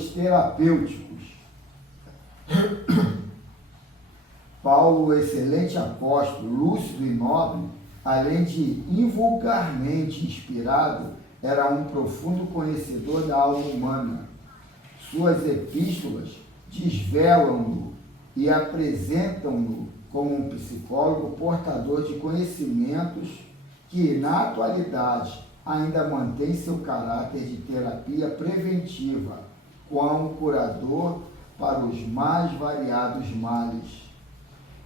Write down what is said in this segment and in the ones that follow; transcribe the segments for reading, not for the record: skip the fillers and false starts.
indicadores terapêuticos. Paulo, o excelente apóstolo, lúcido e nobre, além de invulgarmente inspirado, era um profundo conhecedor da alma humana. Suas epístolas desvelam-no e apresentam-no como um psicólogo portador de conhecimentos que, na atualidade, ainda mantém seu caráter de terapia preventiva, como curador para os mais variados males.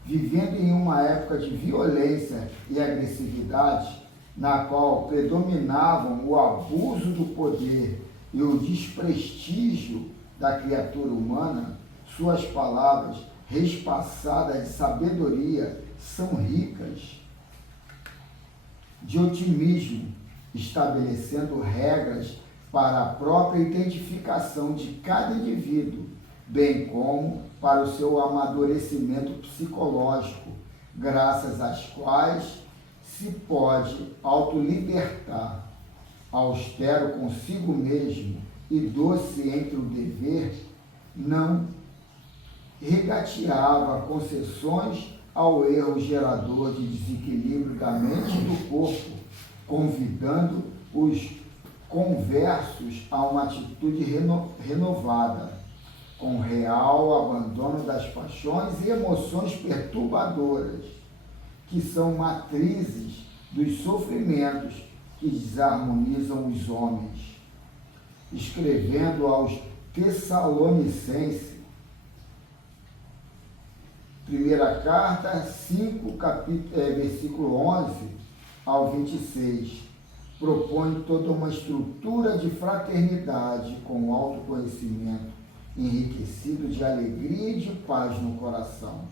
Vivendo em uma época de violência e agressividade, na qual predominavam o abuso do poder e o desprestígio da criatura humana, suas palavras, respassadas de sabedoria, são ricas de otimismo, estabelecendo regras para a própria identificação de cada indivíduo, bem como para o seu amadurecimento psicológico, graças às quais se pode autolibertar. Austero consigo mesmo e doce entre o dever, não regateava concessões ao erro gerador de desequilíbrio da mente e do corpo, convidando os conversos a uma atitude renovada, com real abandono das paixões e emoções perturbadoras, que são matrizes dos sofrimentos que desarmonizam os homens. Escrevendo aos Tessalonicenses, primeira carta, 5, versículo 11 ao 26, propõe toda uma estrutura de fraternidade com autoconhecimento, enriquecido de alegria e de paz no coração.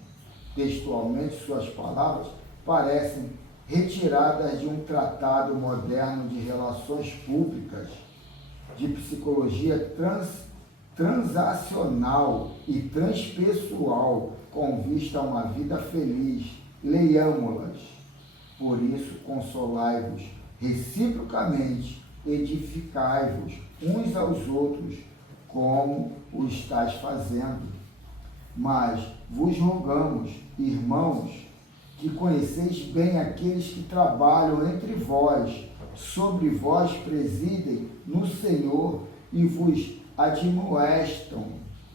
Textualmente, suas palavras parecem retiradas de um tratado moderno de relações públicas, de psicologia transacional e transpessoal, com vista a uma vida feliz. Leiamo-las. Por isso, consolai-vos reciprocamente, edificai-vos uns aos outros, como o estáis fazendo. Mas vos rogamos, irmãos, que conheceis bem aqueles que trabalham entre vós, sobre vós presidem no Senhor e vos admoestam,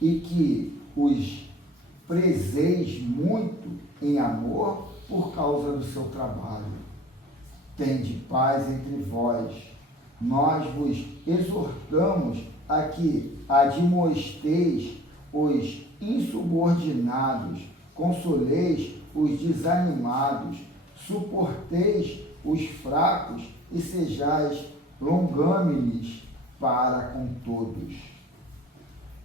e que os prezeis muito em amor por causa do seu trabalho. Tende paz entre vós. Nós vos exortamos a que admoesteis os insubordinados, consoleis os desanimados, suporteis os fracos e sejais longânimes para com todos.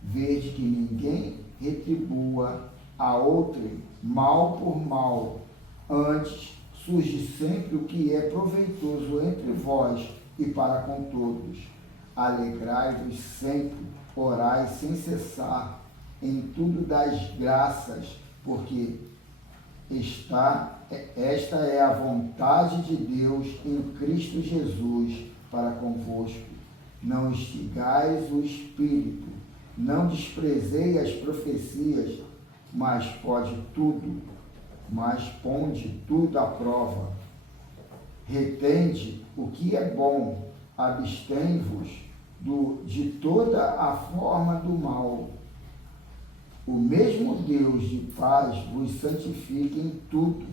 Vede que ninguém retribua a outrem mal por mal, antes surge sempre o que é proveitoso entre vós e para com todos. Alegrai-vos sempre, orai sem cessar, em tudo dais graças, porque esta é a vontade de Deus em Cristo Jesus para convosco. Não instigais o Espírito, não desprezeis as profecias, mas ponde tudo à prova. Retende o que é bom, abstém-vos de toda a forma do mal. O mesmo Deus de paz vos santifique em tudo,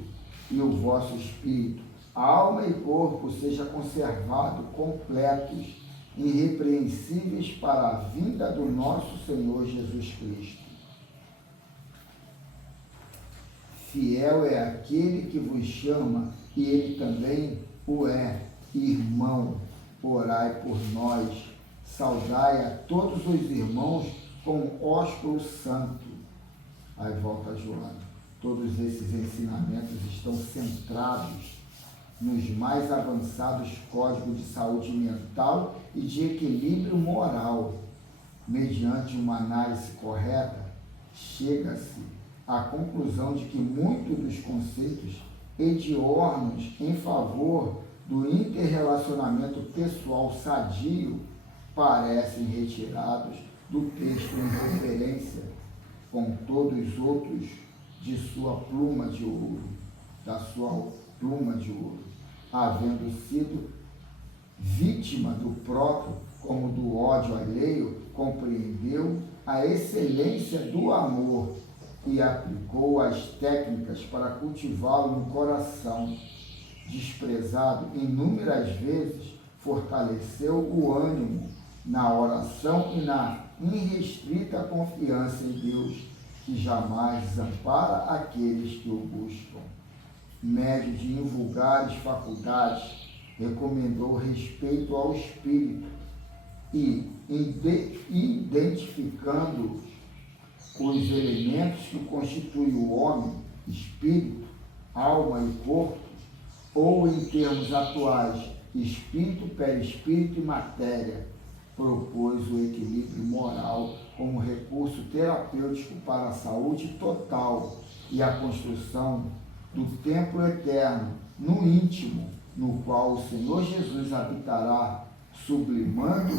e o vosso espírito, alma e corpo seja conservado completos, irrepreensíveis para a vinda do nosso Senhor Jesus Cristo. Fiel é aquele que vos chama, e ele também o é. Irmão, orai por nós. Saudai a todos os irmãos com ósculo santo. Aí volta Joana. Todos esses ensinamentos estão centrados nos mais avançados códigos de saúde mental e de equilíbrio moral. Mediante uma análise correta, chega-se à conclusão de que muitos dos conceitos hediondos em favor do interrelacionamento pessoal sadio parecem retirados do texto em referência com todos os outros de sua pluma de ouro, da sua pluma de ouro, havendo sido vítima do próprio como do ódio alheio, compreendeu a excelência do amor e aplicou as técnicas para cultivá-lo no coração. Desprezado inúmeras vezes, fortaleceu o ânimo na oração e na irrestrita confiança em Deus, que jamais desampara aqueles que o buscam. Médio de invulgares faculdades, recomendou respeito ao espírito e, identificando os elementos que constituem o homem, espírito, alma e corpo, ou em termos atuais, espírito, perispírito e matéria, propôs o equilíbrio moral como recurso terapêutico para a saúde total e a construção do templo eterno no íntimo, no qual o Senhor Jesus habitará, sublimando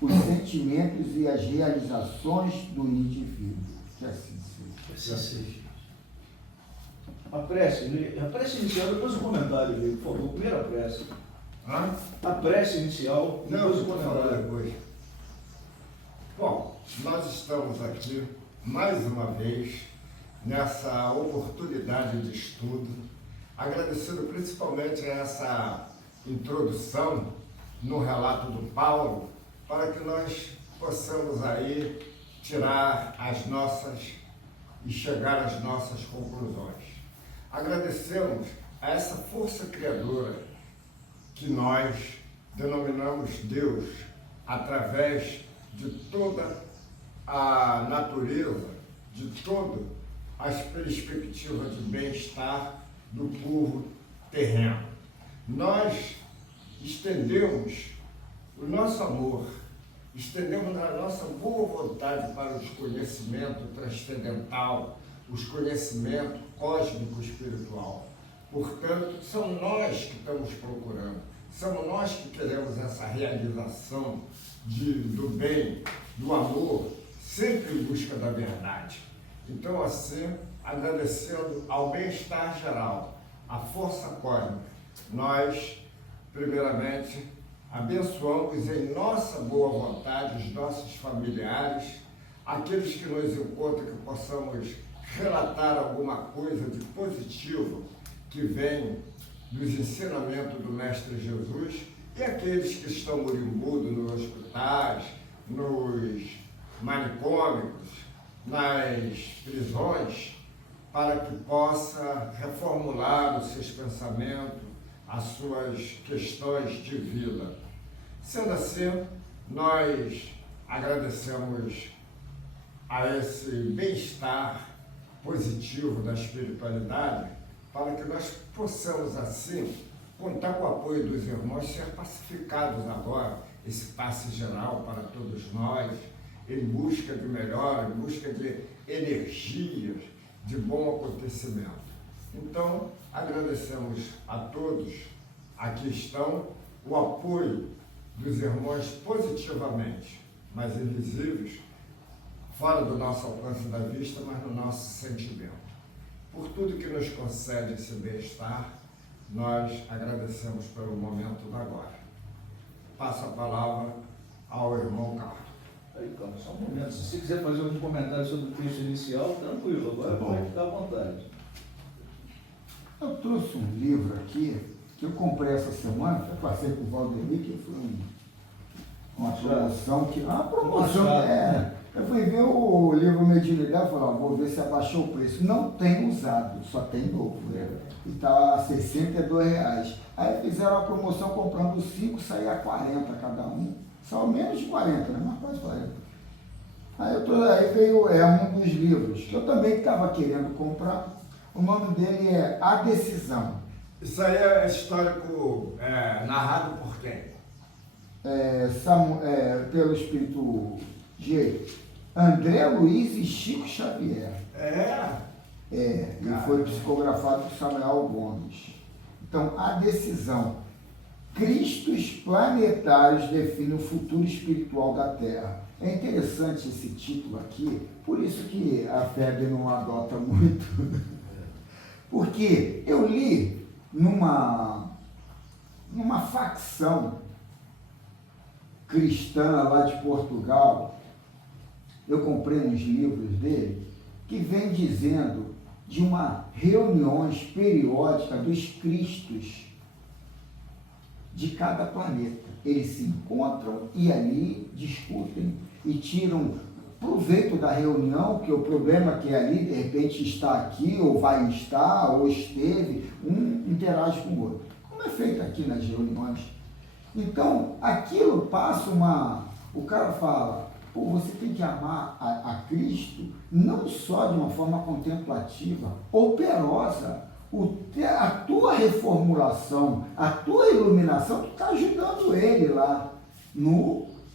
os sentimentos e as realizações do indivíduo. Que assim seja. Assim seja. A prece inicial, depois o comentário dele, por favor. Primeiro a prece. A prece inicial, depois o comentário. Depois. Bom, nós estamos aqui mais uma vez nessa oportunidade de estudo, agradecendo principalmente a essa introdução no relato do Paulo, para que nós possamos aí tirar as nossas e chegar às nossas conclusões. Agradecemos a essa força criadora que nós denominamos Deus, através de toda a natureza, de todas as perspectivas de bem-estar do povo terreno. Nós estendemos o nosso amor, estendemos a nossa boa vontade para os conhecimentos transcendental, os conhecimentos cósmico-espiritual. Portanto, são nós que estamos procurando, somos nós que queremos essa realização do bem, do amor, sempre em busca da verdade. Então, assim, agradecendo ao bem-estar geral, à força cósmica, nós, primeiramente, abençoamos em nossa boa vontade os nossos familiares, aqueles que nos encontram, que possamos relatar alguma coisa de positivo que vem dos ensinamentos do Mestre Jesus, e aqueles que estão moribundos nos hospitais, nos manicômios, nas prisões, para que possa reformular os seus pensamentos, as suas questões de vida. Sendo assim, nós agradecemos a esse bem-estar positivo da espiritualidade, para que nós possamos, assim, contar com o apoio dos irmãos, ser pacificados agora, esse passe geral para todos nós, em busca de melhor, em busca de energias, de bom acontecimento. Então, agradecemos a todos aqui estão o apoio dos irmãos positivamente, mas invisíveis, fora do nosso alcance da vista, mas no nosso sentimento. Por tudo que nos concede esse bem-estar, nós agradecemos pelo momento do agora. Passo a palavra ao irmão Carlos. Aí, calma, só um momento. Se você quiser fazer algum comentário sobre o texto inicial, tranquilo, agora pode ficar à vontade. Eu trouxe um livro aqui, que eu comprei essa semana, eu passei com o Valdemir, que foi uma promoção que... Uma promoção, eu fui ver o livro Mediunidade e falei, vou ver se abaixou o preço. Não tem usado, só tem novo, né? E está a R$62. Aí fizeram a promoção comprando 5, saía 40 cada um. Só menos de 40, né? Mas quase 40. Aí veio um dos livros, que eu também estava querendo comprar. O nome dele é A Decisão. Isso aí é histórico narrado por quem? Pelo Espírito G. André Luiz e Chico Xavier. E foi psicografado por Samuel Gomes. Então, A Decisão. Cristos planetários definem o futuro espiritual da Terra. É interessante esse título aqui, por isso que a FEB não adota muito. Porque eu li numa facção cristã lá de Portugal, eu comprei uns livros dele, que vem dizendo de uma reuniões periódicas dos cristos de cada planeta. Eles se encontram e ali discutem e tiram proveito da reunião, que o problema que ali de repente está aqui, ou vai estar, ou esteve, um interage com o outro. Como é feito aqui nas reuniões. Então, aquilo passa o cara fala, pô, você tem que amar a Cristo não só de uma forma contemplativa, operosa. A tua reformulação, a tua iluminação, tu está ajudando ele lá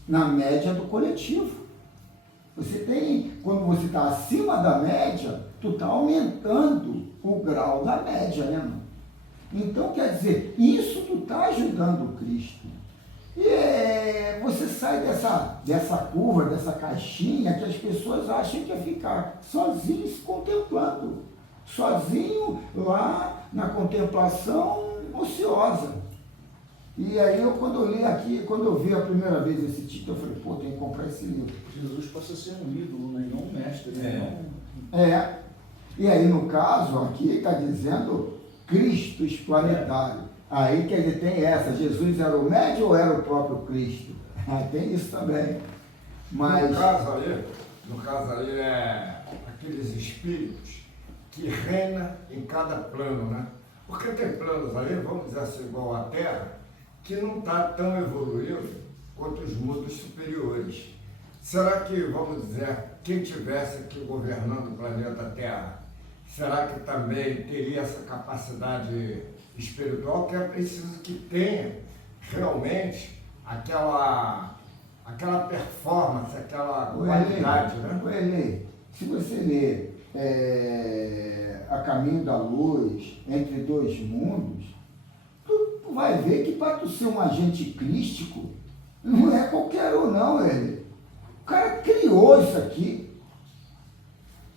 na média do coletivo. Você tem, quando você está acima da média, tu está aumentando o grau da média, né, mano? Então, quer dizer, isso tu está ajudando o Cristo. E você sai dessa curva, dessa caixinha que as pessoas acham que é ficar sozinho se contemplando. Sozinho lá na contemplação ociosa. E aí quando eu li aqui, quando eu vi a primeira vez esse título, eu falei, pô, tem que comprar esse livro. Jesus passa a ser um ídolo, né? E não um mestre, né? E aí no caso aqui está dizendo Cristos planetário. Aí quer dizer, tem essa, Jesus era o médio ou era o próprio Cristo? Tem isso também. Mas... No caso ali é aqueles espíritos que reina em cada plano, né? Porque tem planos ali, vamos dizer assim, igual a Terra, que não está tão evoluído quanto os mundos superiores. Será que, vamos dizer, quem tivesse aqui governando o planeta Terra, será que também teria essa capacidade espiritual, que é preciso que tenha realmente aquela performance, aquela qualidade, né? Se você ler A Caminho da Luz, Entre Dois Mundos, tu vai ver que para tu ser um agente crístico, não é qualquer um não, ele. O cara criou isso aqui.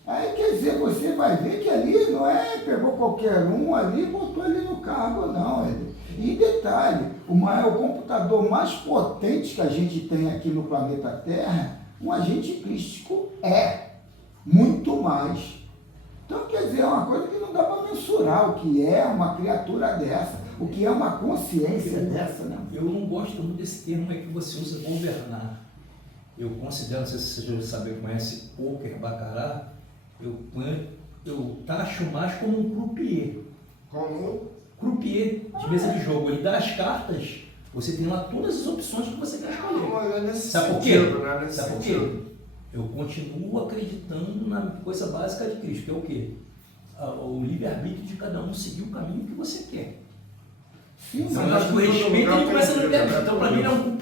Aí quer dizer, você vai ver que ali não é, pegou qualquer um ali e botou ele no cargo, não, ele. E detalhe, o computador mais potente que a gente tem aqui no planeta Terra, um agente crístico muito mais. Então, quer dizer, é uma coisa que não dá para mensurar o que é uma criatura dessa, o que é uma consciência dessa, né? Eu não gosto muito desse termo aí que você usa, governar. Eu considero, não sei se você já conhece poker, baccarat, eu taxo mais como um croupier. Como? Croupier de mesa de jogo. Ele dá as cartas, você tem lá todas as opções que você quer escolher. Sabe por quê? Sabe por quê? Eu continuo acreditando na coisa básica de Cristo, que é o quê? O livre-arbítrio de cada um seguir o caminho que você quer. Sim, então, eu acho que o respeito ele começa no livre-arbítrio. Então, para mim, ele é um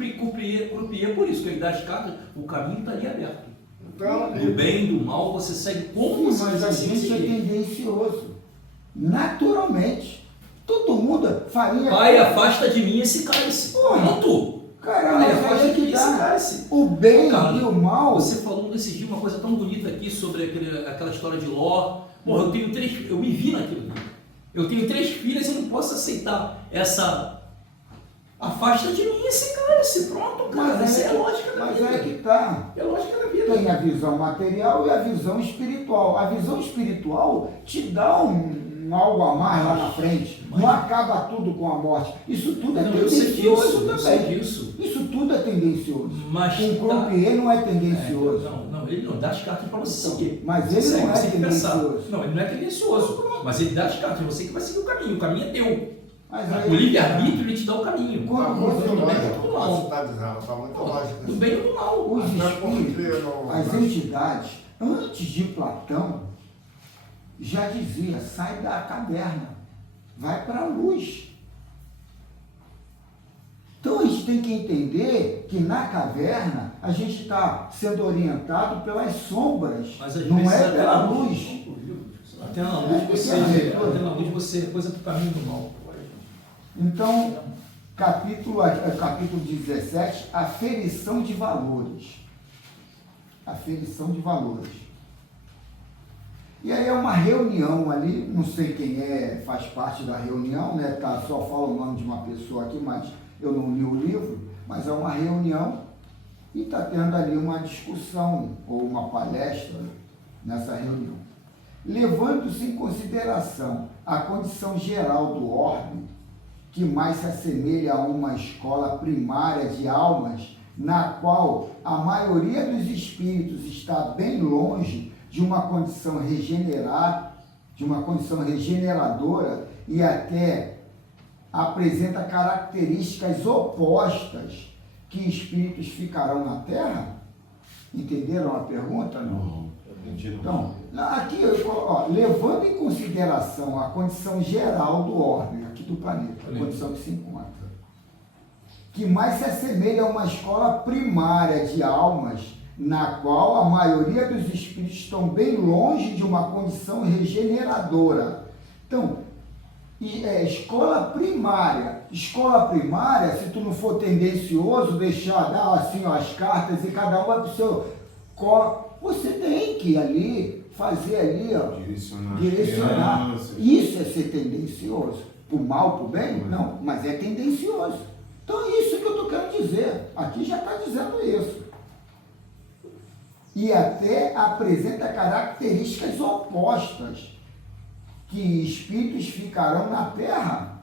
croupier por isso, que ele dá as cartas, o caminho está ali aberto. Então, do bem, do mal, você segue como você mas a gente é tendencioso. Naturalmente. Todo mundo faria... Pai, afasta de mim esse cálice. Pronto. Caramba, afasta de mim esse cálice. O bem e o mal... Você falou desses dias uma coisa tão bonita aqui sobre aquela história de Ló. Porra, eu me vi naquilo. Eu tenho 3 filhas e eu não posso aceitar essa... Afasta de mim esse cálice. Pronto, cara. Isso é lógica da vida. Mas é que tá. É lógica da vida. Tem a visão material e a visão espiritual. A visão espiritual te dá algo a mais lá na frente. Não acaba tudo com a morte. Isso tudo é tendencioso também. Isso tudo é tendencioso. Mas um croupier não é tendencioso. Não, ele não dá as cartas para você seguir. Mas ele não é tendencioso. Não, ele não é tendencioso. Mas ele dá as cartas, você que vai seguir o caminho. O caminho é teu. Aí, o livre-arbítrio ele te dá o caminho. Tudo bem ou do mal. está dizendo, está muito lógico. Do bem ou do mal. Os espíritos, as entidades, antes de Platão, já dizia, sai da caverna, vai para a luz. Então a gente tem que entender que na caverna a gente está sendo orientado pelas sombras, não é pela luz. Até na luz você é coisa do caminho do mal. Então, capítulo 17, aferição de valores. aferição de valores. E aí é uma reunião ali, não sei quem faz parte da reunião, né? Tá, só fala o nome de uma pessoa aqui, mas eu não li o livro, mas é uma reunião e está tendo ali uma discussão ou uma palestra nessa reunião. Levando-se em consideração a condição geral do orbe, que mais se assemelha a uma escola primária de almas, na qual a maioria dos espíritos está bem longe de uma condição regeneradora e até apresenta características opostas que espíritos ficarão na Terra? Entenderam a pergunta? Não. Então, aqui, levando em consideração a condição geral do orbe aqui do planeta, a condição que se encontra, que mais se assemelha a uma escola primária de almas, na qual a maioria dos espíritos estão bem longe de uma condição regeneradora. Então, escola primária, se tu não for tendencioso, deixar dar assim as cartas e cada um vai para o seu... Você tem que ali, fazer ali, direcionar. Isso é ser tendencioso. Por mal, por bem? Não, mas é tendencioso. Então é isso que eu estou querendo dizer. Aqui já está dizendo isso. E até apresenta características opostas, que espíritos ficarão na Terra.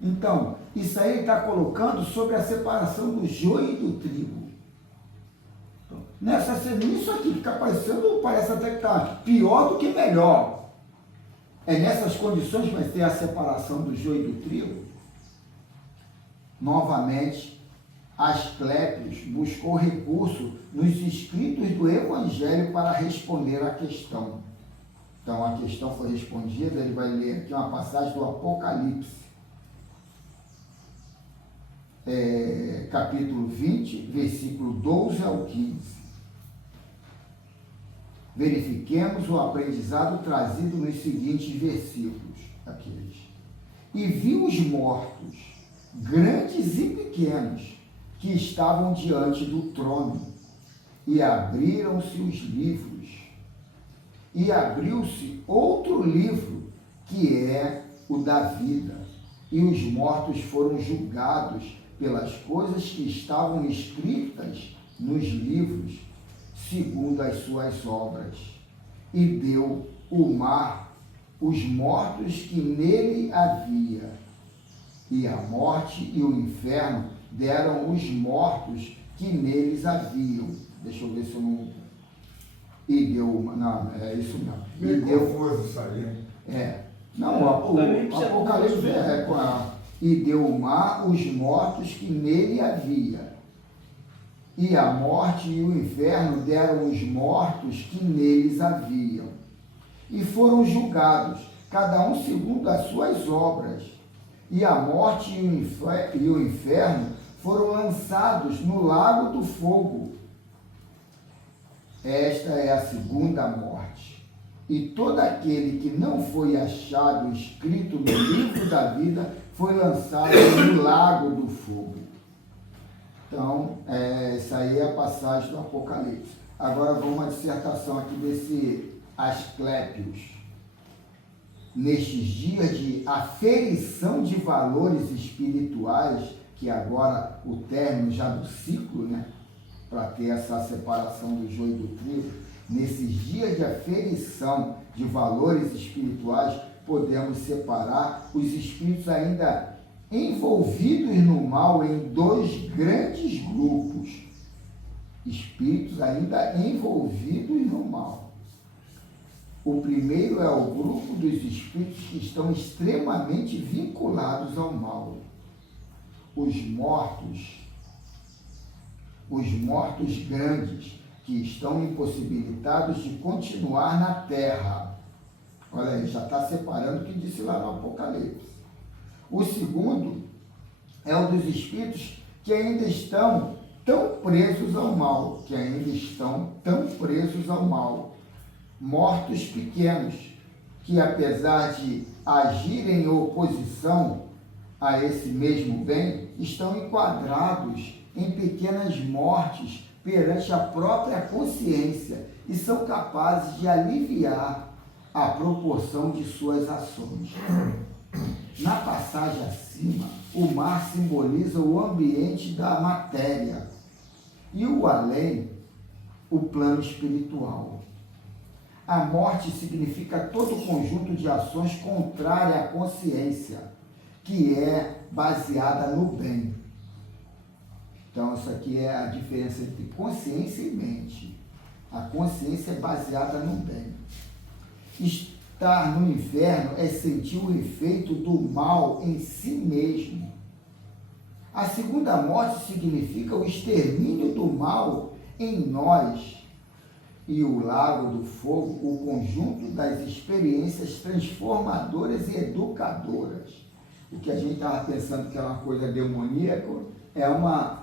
Então, isso aí está colocando sobre a separação do joio e do trigo. Isso aqui fica parecendo, parece até que está pior do que melhor. É nessas condições que vai ter a separação do joio e do trigo. Novamente, Asclépios buscou recurso nos escritos do Evangelho para responder à questão. Então, a questão foi respondida, ele vai ler aqui uma passagem do Apocalipse. Capítulo 20, versículo 12 ao 15. Verifiquemos o aprendizado trazido nos seguintes versículos, aqueles. E vi os mortos, grandes e pequenos, que estavam diante do trono, e abriram-se os livros. E abriu-se outro livro, que é o da vida, e os mortos foram julgados pelas coisas que estavam escritas nos livros, segundo as suas obras. E deu o mar os mortos que nele havia, e a morte e o inferno deram os mortos que neles haviam. Deixa eu ver se eu não... E deu... Não, é isso mesmo. Meio confuso isso aí. Não, o Apocalipse e deu o mar os mortos que nele havia. E a morte e o inferno deram os mortos que neles haviam. E foram julgados, cada um segundo as suas obras. E a morte e o inferno foram lançados no lago do fogo. Esta é a segunda morte. E todo aquele que não foi achado escrito no livro da vida foi lançado no lago do fogo. Então, essa aí é a passagem do Apocalipse. Agora vamos à dissertação aqui desse Asclépios. Nestes dias de aferição de valores espirituais, que agora o término já do ciclo, né, para ter essa separação do joio e do trigo, nesses dias de aferição de valores espirituais, podemos separar os espíritos ainda envolvidos no mal em dois grandes grupos. Espíritos ainda envolvidos no mal. O primeiro é o grupo dos espíritos que estão extremamente vinculados ao mal. Os mortos grandes, que estão impossibilitados de continuar na terra. Olha aí, já está separando o que disse lá no Apocalipse. O segundo é o dos espíritos que ainda estão tão presos ao mal, mortos pequenos, que apesar de agirem em oposição a esse mesmo bem, estão enquadrados em pequenas mortes perante a própria consciência e são capazes de aliviar a proporção de suas ações. Na passagem acima, o mar simboliza o ambiente da matéria e o além, o plano espiritual. A morte significa todo o conjunto de ações contrárias à consciência, que é baseada no bem. Então, isso aqui é a diferença entre consciência e mente. A consciência é baseada no bem. Estar no inferno é sentir o efeito do mal em si mesmo. A segunda morte significa o extermínio do mal em nós. E o lago do fogo, o conjunto das experiências transformadoras e educadoras. O que a gente estava pensando que é uma coisa demoníaca, é uma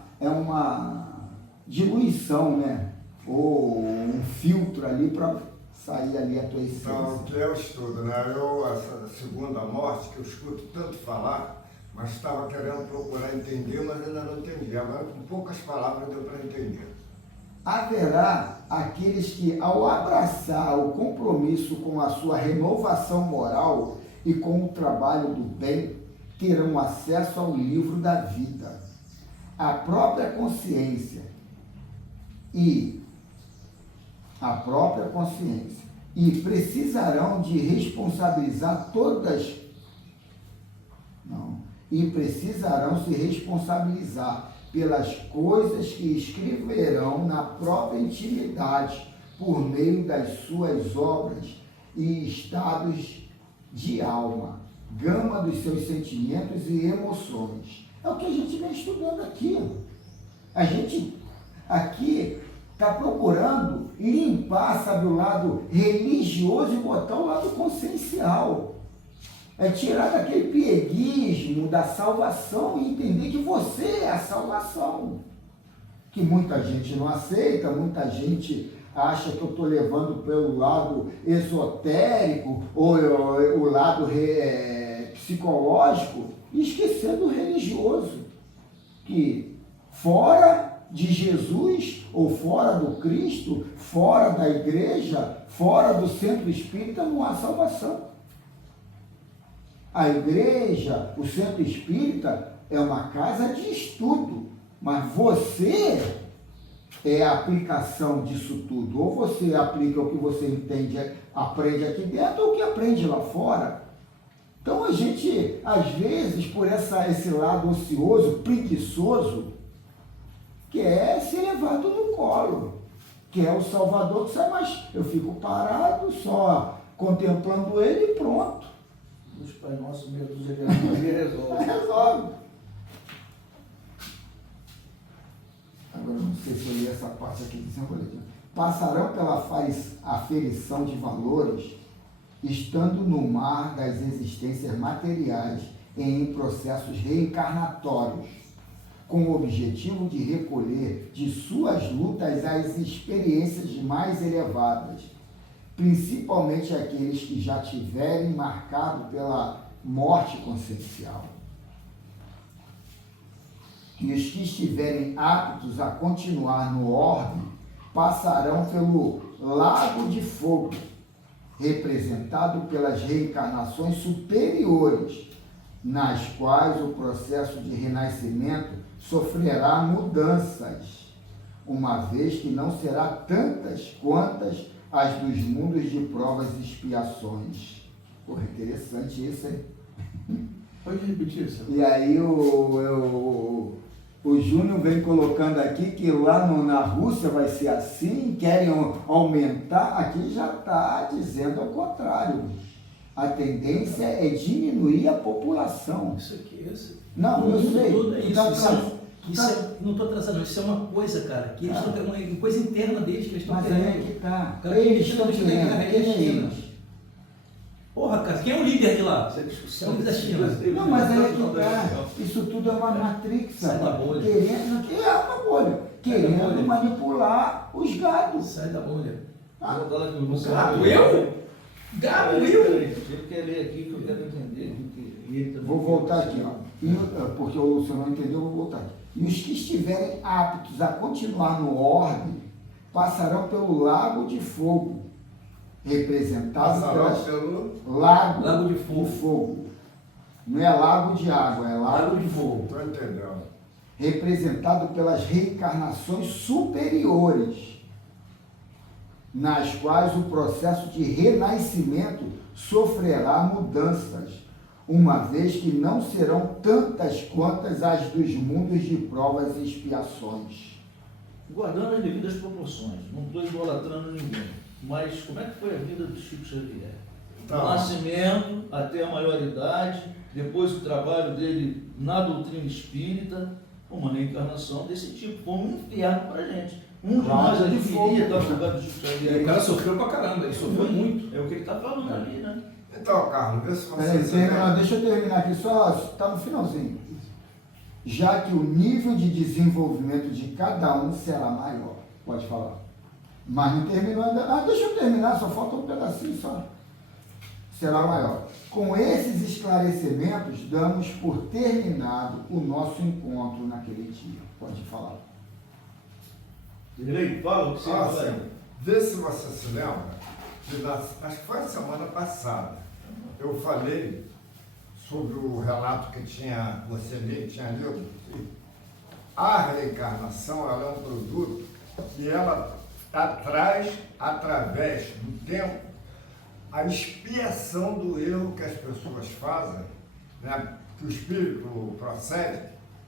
diluição, né? Ou um filtro ali para sair ali a tua essência. Então, que é o estudo, né? Essa segunda morte, que eu escuto tanto falar, mas estava querendo procurar entender, mas ainda não entendi. Agora, com poucas palavras, deu para entender. Haverá aqueles que, ao abraçar o compromisso com a sua renovação moral e com o trabalho do bem, terão acesso ao livro da vida, a própria consciência e precisarão de responsabilizar precisarão se responsabilizar pelas coisas que escreverão na própria intimidade por meio das suas obras e estados de alma, gama dos seus sentimentos e emoções. É o que a gente vem estudando aqui. A gente aqui está procurando limpar, sabe, o lado religioso e botar o lado consciencial. É tirar daquele pieguismo da salvação e entender que você é a salvação. Que muita gente não aceita, muita gente acha que eu estou levando pelo lado esotérico ou o lado psicológico, e esquecendo o religioso, que fora de Jesus ou fora do Cristo, fora da igreja, fora do centro espírita, não há salvação. A igreja, o centro espírita, é uma casa de estudo, mas você é a aplicação disso tudo. Ou você aplica o que você entende, aprende aqui dentro, ou o que aprende lá fora. Então a gente, às vezes, por esse lado ocioso, preguiçoso, quer ser levado no colo, que é o Salvador que sai, mas eu fico parado só contemplando ele e pronto. Os Pai Nosso, meia dúzia de Maria resolve. Resolve. Agora, não sei se eu li essa parte aqui, passarão pela aferição de valores, estando no mar das existências materiais em processos reencarnatórios, com o objetivo de recolher de suas lutas as experiências mais elevadas, principalmente aqueles que já tiverem marcado pela morte consciencial. E os que estiverem aptos a continuar no orbe passarão pelo lago de fogo, representado pelas reencarnações superiores, nas quais o processo de renascimento sofrerá mudanças, uma vez que não será tantas quantas as dos mundos de provas e expiações. Porra, interessante isso, hein? Pode repetir isso. E aí o Júnior vem colocando aqui que lá na Rússia vai ser assim, querem aumentar, aqui já está dizendo ao contrário. A tendência é diminuir a população. Isso aqui, isso. Não, eu sei. Tudo é isso. Não estou atrasado, isso é uma coisa, cara, que eles estão querendo, uma coisa interna deles que eles estão querendo. Mas aí é que tá. Eles estão querendo. Porra, cara, quem é o líder de lá? Essa discussão. Não, mas aí é que tá. Isso tudo é uma matrix. Sai da bolha. É uma bolha. Querendo manipular os gados. Sai da bolha. Gado, eu? Gado, eu? Ele quer ler aqui que eu quero entender. Vou voltar aqui, ó. porque o Luciano não entendeu, eu vou voltar. E os que estiverem aptos a continuar no orbe passarão pelo lago de fogo, representado pelo lago de fogo. Não é lago de água, é lago de fogo. Estou entendendo. Representado pelas reencarnações superiores, nas quais o processo de renascimento sofrerá mudanças, uma vez que não serão tantas quantas as dos mundos de provas e expiações. Guardando as devidas proporções, não estou idolatrando ninguém, mas como é que foi a vida do Chico Xavier? Do nascimento até a maioridade, depois o trabalho dele na doutrina espírita, uma reencarnação desse tipo, foi um inferno pra gente. Um de nós ali queria dar o lugar do Chico Xavier. O cara sofreu pra caramba, ele sofreu muito. É o que ele está falando ali, né? Então, Carlos, vê se você... Deixa eu terminar aqui, só está no finalzinho. Já que o nível de desenvolvimento de cada um será maior. Pode falar. Mas não terminou ainda. Deixa eu terminar, só falta um pedacinho só. Será maior. Com esses esclarecimentos, damos por terminado o nosso encontro naquele dia. Pode falar. Direi, fala o que você sim. Vê se você se lembra, acho que foi a semana passada, eu falei sobre o relato que você tinha lido. A reencarnação, ela é um produto que ela traz, através do tempo, a expiação do erro que as pessoas fazem, né, que o espírito procede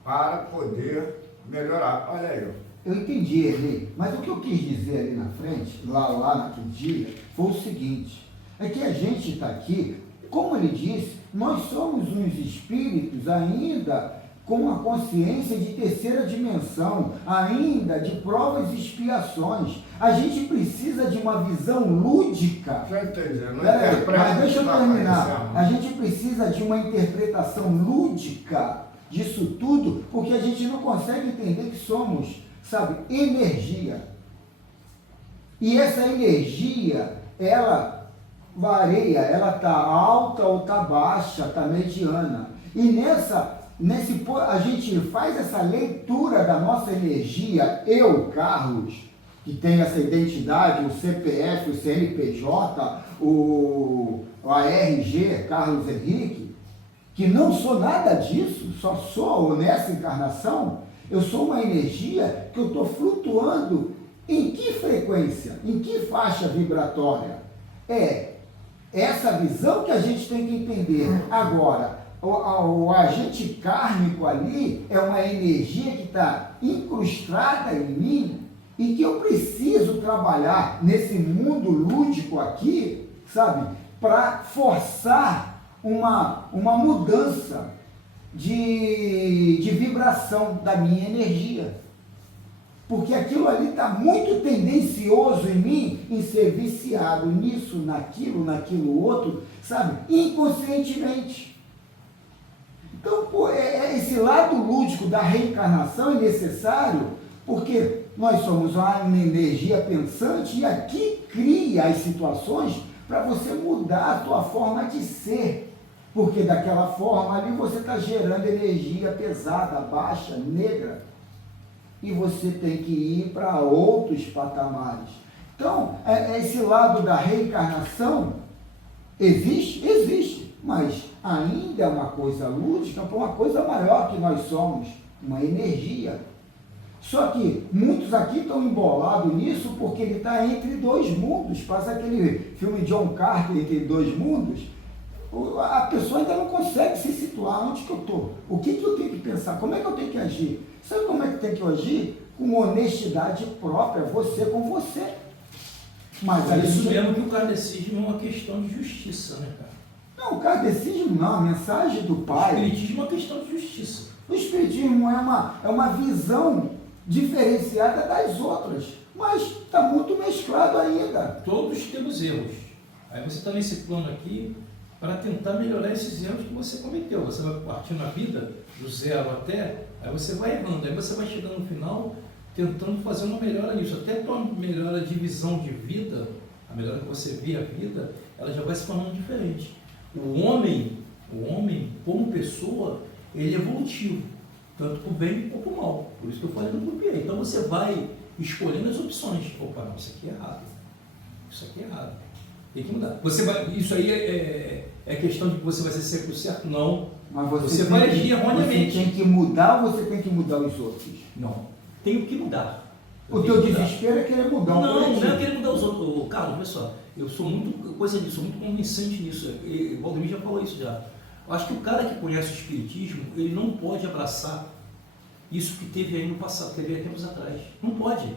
para poder melhorar. Olha aí. Eu entendi, Eli, mas o que eu quis dizer ali na frente, lá naquele dia, foi o seguinte, é que a gente está aqui, como ele disse, nós somos uns espíritos ainda com a consciência de terceira dimensão, ainda de provas e expiações. A gente precisa de uma visão lúdica. Já entendi, não mas deixa eu terminar. A gente precisa de uma interpretação lúdica disso tudo, porque a gente não consegue entender que somos, sabe, energia. E essa energia, ela varia, ela está alta ou está baixa, está mediana. E a gente faz essa leitura da nossa energia, eu, Carlos, que tem essa identidade, o CPF, o CNPJ, o ARG, Carlos Henrique, que não sou nada disso, só sou nessa encarnação, eu sou uma energia que eu estou flutuando em que frequência, em que faixa vibratória? É essa visão que a gente tem que entender. Agora, o agente kármico ali é uma energia que está incrustada em mim e que eu preciso trabalhar nesse mundo lúdico aqui, sabe, para forçar uma mudança de vibração da minha energia. Porque aquilo ali está muito tendencioso em mim, em ser viciado nisso, naquilo outro, sabe, inconscientemente. Então, esse lado lúdico da reencarnação é necessário, porque nós somos uma energia pensante e aqui cria as situações para você mudar a tua forma de ser. Porque daquela forma ali você está gerando energia pesada, baixa, negra. E você tem que ir para outros patamares. Então, esse lado da reencarnação existe? Existe. Mas ainda é uma coisa lúdica para uma coisa maior que nós somos, uma energia. Só que muitos aqui estão embolados nisso porque ele está entre dois mundos. Faz aquele filme John Carter, Entre Dois Mundos. A pessoa ainda não consegue se situar onde que eu estou. O que eu tenho que pensar? Como é que eu tenho que agir? Sabe como é que tem que agir? Com honestidade própria, você com você. Mas é isso mesmo que o kardecismo é uma questão de justiça, né, cara? Não, o kardecismo não, a mensagem do Pai. O espiritismo é uma questão de justiça. O espiritismo é uma visão diferenciada das outras, mas está muito mesclado ainda. Todos temos erros. Aí você está nesse plano aqui para tentar melhorar esses erros que você cometeu. Você vai partir na vida do zero até, aí você vai errando, aí você vai chegando no final tentando fazer uma melhora nisso. Até a tua melhora de visão de vida, a melhora que você vê a vida, ela já vai se tornando diferente. O homem como pessoa, ele é evolutivo, tanto para o bem como para o mal. Por isso que eu falei no grupo. Então você vai escolhendo as opções. Opa, não, isso aqui é errado. Isso aqui é errado. Tem que mudar. Isso aí é questão de que você vai ser sempre o certo? Não. Mas você vai agir erroneamente. Você tem que mudar ou você tem que mudar os outros? Não. Tenho que mudar. O teu desespero é querer mudar Não é querer mudar os outros. Carlos, olha só, eu sou muito convincente nisso. O Valdemir já falou isso já. Eu acho que o cara que conhece o Espiritismo, ele não pode abraçar isso que teve aí no passado, que teve há tempos atrás. Não pode.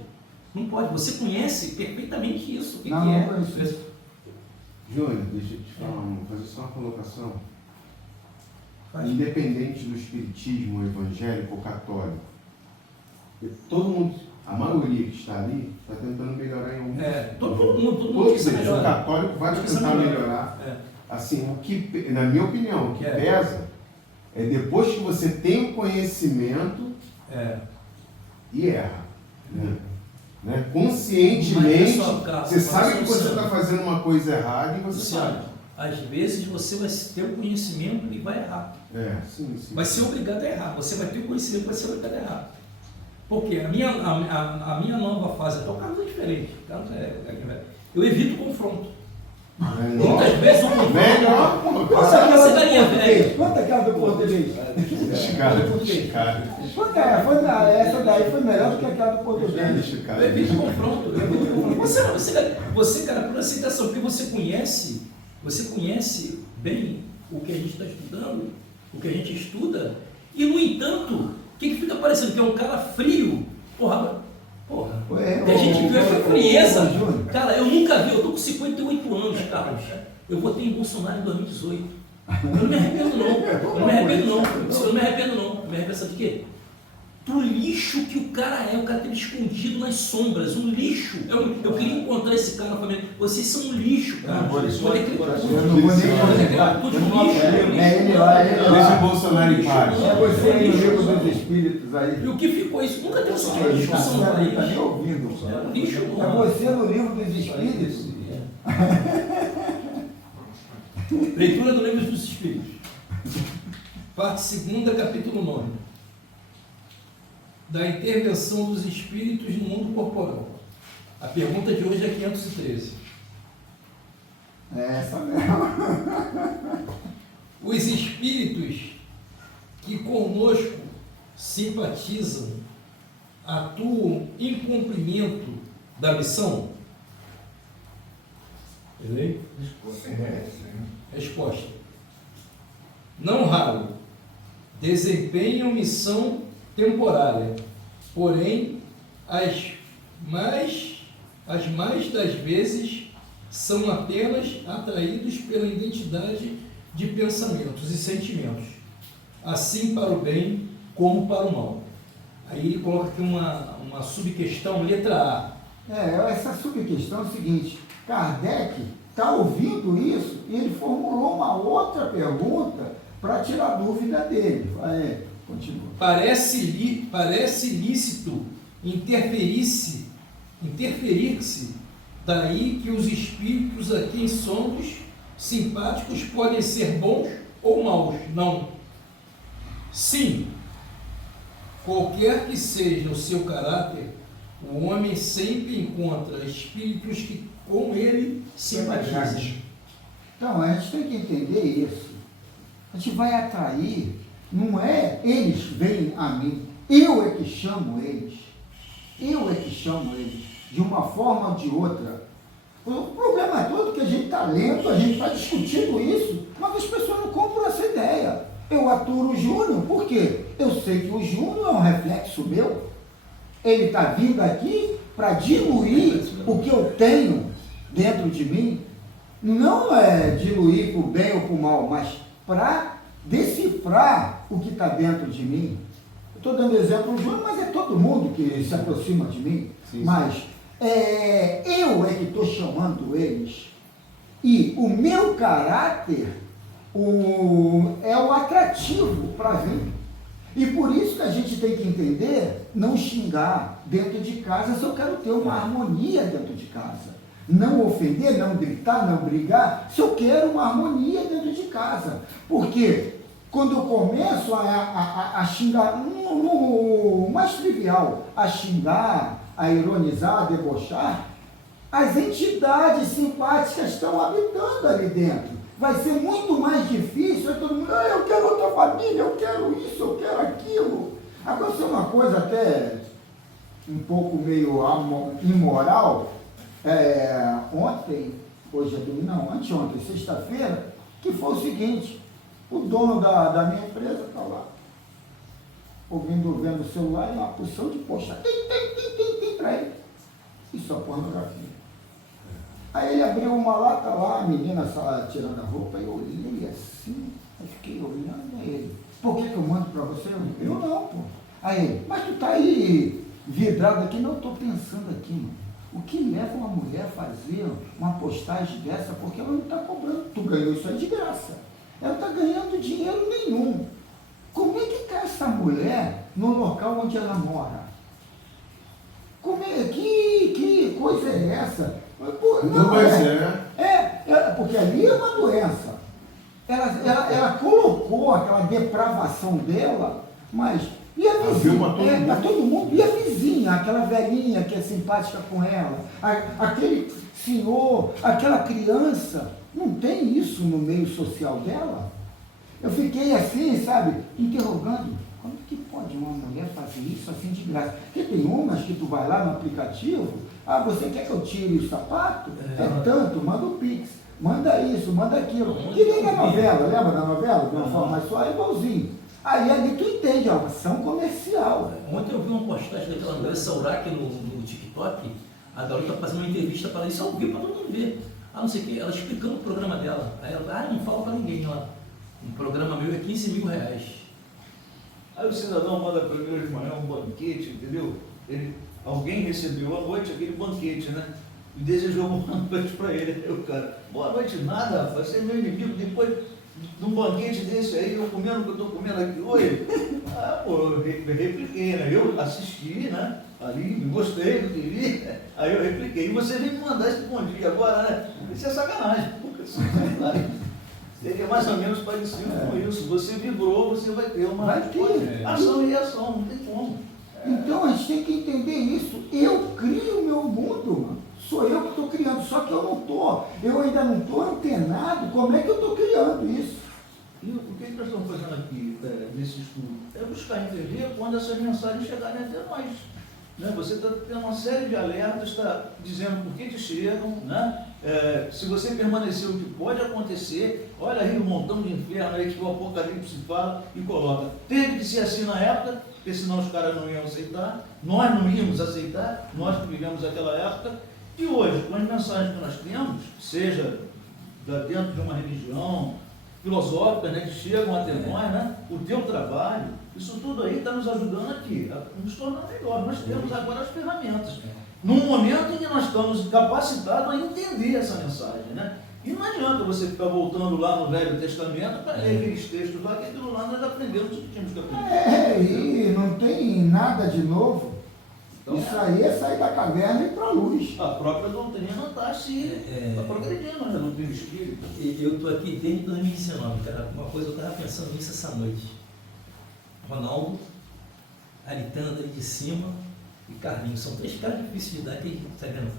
Não pode. Você conhece perfeitamente isso. O que não é? Conheço. Júnior, deixa eu te falar, fazer só uma colocação. Independente do espiritismo evangélico ou católico, todo mundo, a maioria que está ali, está tentando melhorar em algum todo mundo quer dizer, o católico vai tentar melhorar. Assim, na minha opinião, o que pesa é depois que você tem o conhecimento e erra. Né? Conscientemente, você sabe que você está fazendo uma coisa errada e você sabe. Às vezes você vai ter o conhecimento e vai errar. Sim. Vai ser obrigado a errar. Você vai ter o conhecimento e vai ser obrigado a errar. Porque a minha nova fase, até o Carlos é diferente. Eu evito o confronto. Muitas vezes o confronto. Melhor. Quanto aquela do português? Essa daí foi melhor do que aquela do português. Eu evito o confronto. Você, cara, por aceitação, porque você conhece bem o que a gente está estudando, o que a gente estuda, e no entanto, o que fica parecendo? Que é um cara frio. Porra. A gente vê a frieza. Cara, eu nunca vi, eu tô com 58 anos, Carlos. Eu votei em Bolsonaro em 2018. Eu não me arrependo não. Eu não me arrependo não. Sabe de quê? Pro lixo que o cara é. O cara teve escondido nas sombras. Um lixo. Eu queria encontrar esse cara na família. Vocês são um lixo, cara. Eu não vou nem Deixa o Bolsonaro em paz. Você aí no livro dos espíritos aí. E o que ficou isso? Nunca teve essa discussão no país. Tá nem ouvindo. É um lixo. É você no livro dos espíritos. Leitura do livro dos espíritos. Parte 2, capítulo 9. Da intervenção dos espíritos no mundo corporal. A pergunta de hoje é 513. É essa mesmo. Os espíritos que conosco simpatizam atuam em cumprimento da missão? Entendeu? Resposta. Não raro, desempenham missão temporária, porém, as mais das vezes são apenas atraídos pela identidade de pensamentos e sentimentos, assim para o bem como para o mal. Aí ele coloca aqui uma subquestão, letra A. Essa subquestão é o seguinte: Kardec está ouvindo isso e ele formulou uma outra pergunta para tirar dúvida dele. Continua. Parece lícito interferir-se, daí que os espíritos a quem somos simpáticos podem ser bons ou maus? Não. Sim, qualquer que seja o seu caráter, o homem sempre encontra espíritos que com ele simpatizam. Então, a gente tem que entender isso. A gente vai atrair, não é eles vêm a mim, eu é que chamo eles. De uma forma ou de outra. O problema é todo que a gente está lendo, a gente está discutindo isso, mas as pessoas não compram essa ideia. Eu aturo o Júnior, por quê? Eu sei que o Júnior é um reflexo meu. Ele está vindo aqui para diluir o que eu tenho dentro de mim. Não é diluir para o bem ou para o mal, mas para decifrar o que está dentro de mim. Estou dando exemplo do Júnior, mas é todo mundo que se aproxima de mim. Sim. Mas eu é que estou chamando eles. E o meu caráter é o atrativo para vir. E por isso que a gente tem que entender, não xingar dentro de casa se eu quero ter uma harmonia dentro de casa. Não ofender, não gritar, não brigar, se eu quero uma harmonia dentro de casa. Porque Quando eu começo a xingar, no mais trivial, a xingar, a ironizar, a debochar, as entidades simpáticas estão habitando ali dentro. Vai ser muito mais difícil, aí todo mundo, eu quero outra família, eu quero isso, eu quero aquilo. Aconteceu uma coisa até um pouco meio imoral, ontem, hoje é domingo, não, anteontem, sexta-feira, que foi o seguinte, o dono da minha empresa está lá, vendo o celular e uma porção de poxa, tem para ele. Isso é pornografia. Aí ele abriu uma lata lá, a menina tirando a roupa, eu olhei assim, eu fiquei olhando a ele. Por que eu mando para você? Eu não, pô. Aí ele, mas tu tá aí vidrado aqui? Não, eu tô pensando aqui, mano. O que leva uma mulher a fazer uma postagem dessa? Porque ela não está cobrando. Tu ganhou isso aí de graça. Ela está ganhando dinheiro nenhum. Como é que está essa mulher no local onde ela mora? Que coisa é essa? Pô, não, porque ali é uma doença. Ela colocou aquela depravação dela, mas e a vizinha? Para todo mundo. E a vizinha, aquela velhinha que é simpática com ela, aquele senhor, aquela criança, não tem isso no meio social dela? Eu fiquei assim, sabe, interrogando, como que pode uma mulher fazer isso assim de graça? Porque tem umas que tu vai lá no aplicativo, você quer que eu tire o sapato? É tanto, manda o Pix, manda isso, manda aquilo. Que nem na novela, lembra da novela? De uma forma mais suave, igualzinho. Aí ali tu entende, a ação comercial. Ontem eu vi uma postagem daquela mulher Sauraki no TikTok, a garota fazendo uma entrevista para isso ao vivo para todo mundo ver. Não sei o que, ela explicando o programa dela. Aí ela, não fala para ninguém, ela, um programa meu é 15 mil reais. Aí o cidadão manda para mim de manhã um banquete, entendeu? Alguém recebeu à noite aquele banquete, né? E desejou boa noite para ele. Aí o cara, boa noite nada, rapaz, você é meu inimigo, depois de um banquete desse aí, eu comendo o que eu estou comendo aqui hoje. Eu repliquei, né? Eu assisti, né? Ali, gostei do que vi, aí eu repliquei. E você vem me mandar esse bom dia agora, né? Isso é sacanagem. Seria mais ou menos parecido com isso. Você vibrou, você vai ter uma ação e reação, não tem como. Então a gente tem que entender isso. Eu crio o meu mundo, mano. Sou eu que estou criando, só que eu ainda não estou antenado como é que eu estou criando isso. E o que nós estamos fazendo aqui nesse estudo? É buscar entender quando essas mensagens chegarem até nós. Né? Você está tendo uma série de alertas, está dizendo por que te chegam, né? Se você permanecer, o que pode acontecer, olha aí um montão de inferno aí que o Apocalipse fala e coloca. Teve que ser assim na época, porque senão os caras não iam aceitar, nós não íamos aceitar, nós que vivemos aquela época, e hoje, com as mensagens que nós temos, seja dentro de uma religião filosófica, né, que chegam até nós, né, o teu trabalho, isso tudo aí está nos ajudando aqui, a nos tornar melhor. Nós temos agora as ferramentas. Num momento em que nós estamos capacitados a entender essa mensagem, né? E não adianta você ficar voltando lá no Velho Testamento para ler aqueles textos lá, que aquilo lá nós aprendemos o que tínhamos que aprender. E não tem nada de novo. Então, isso aí é sair da caverna e ir para a luz. A própria doutrina está progredindo, né? Não tem espírito. Eu estou aqui desde 2019, cara. Uma coisa, eu estava pensando nisso essa noite. Ronaldo, Aritana dali de cima e Carlinhos. São três caras difíceis de dar, que a gente está vendo.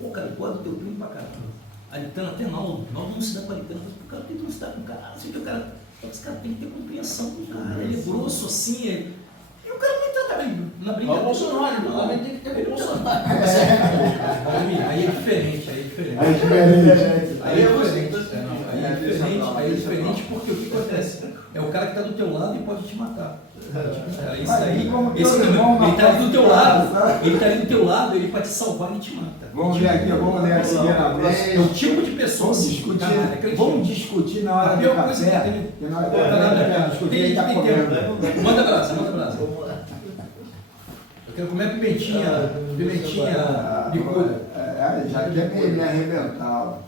Pô, cara, eu gosto do teu primo pra caramba. Aritana até Naldo não se dá com a Aritana. Mas, cara, por que tu não se dá com o cara? Assim, que o cara, esse cara tem que ter compreensão com o cara. Ele é grosso assim, e o cara não está também na brincadeira. O Bolsonaro, também tem que ter o Bolsonaro. Aí é diferente, Aí é diferente porque o que acontece? É o cara que está do teu lado e pode te matar. Isso aí, ele está ali do teu lado, ele pode te salvar e te mata. Vamos ver aqui, vamos ler a primeira vez. É o tipo de pessoa vamos discutir na hora do café. Manda brasa. Eu quero comer pimentinha de coisa. Já quer me arrebentar.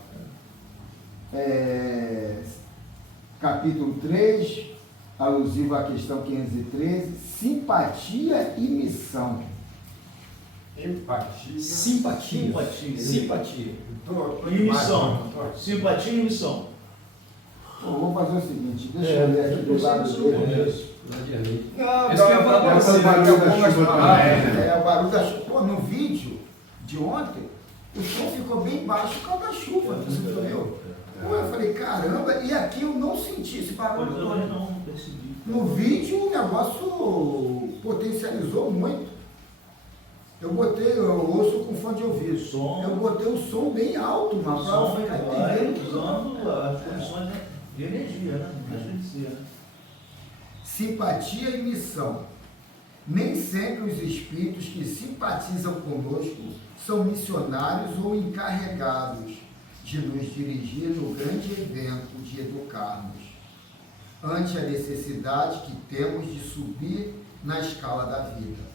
Capítulo 3, alusivo à questão 513, simpatia e missão. Simpatia. E missão. Simpatia e missão. Bom, vamos fazer o seguinte, deixa eu ler aqui do lado dele. Não, esse que eu falo pra você, barulho da chuva também, né? É, o barulho da chuva. Pô, no vídeo de ontem, o som ficou bem baixo por causa da chuva, você entendeu? Pô, eu falei, caramba, e aqui eu não senti esse barulho todo. Não percebi. No vídeo o negócio potencializou muito. Eu ouço com fone de ouvido. Eu botei o som bem alto, mas para eu ficar entendendo. Usando as condições de energia, né? Não deixa de ser, né? Simpatia e missão. Nem sempre os espíritos que simpatizam conosco são missionários ou encarregados de nos dirigir no grande evento de educarmos, ante a necessidade que temos de subir na escala da vida.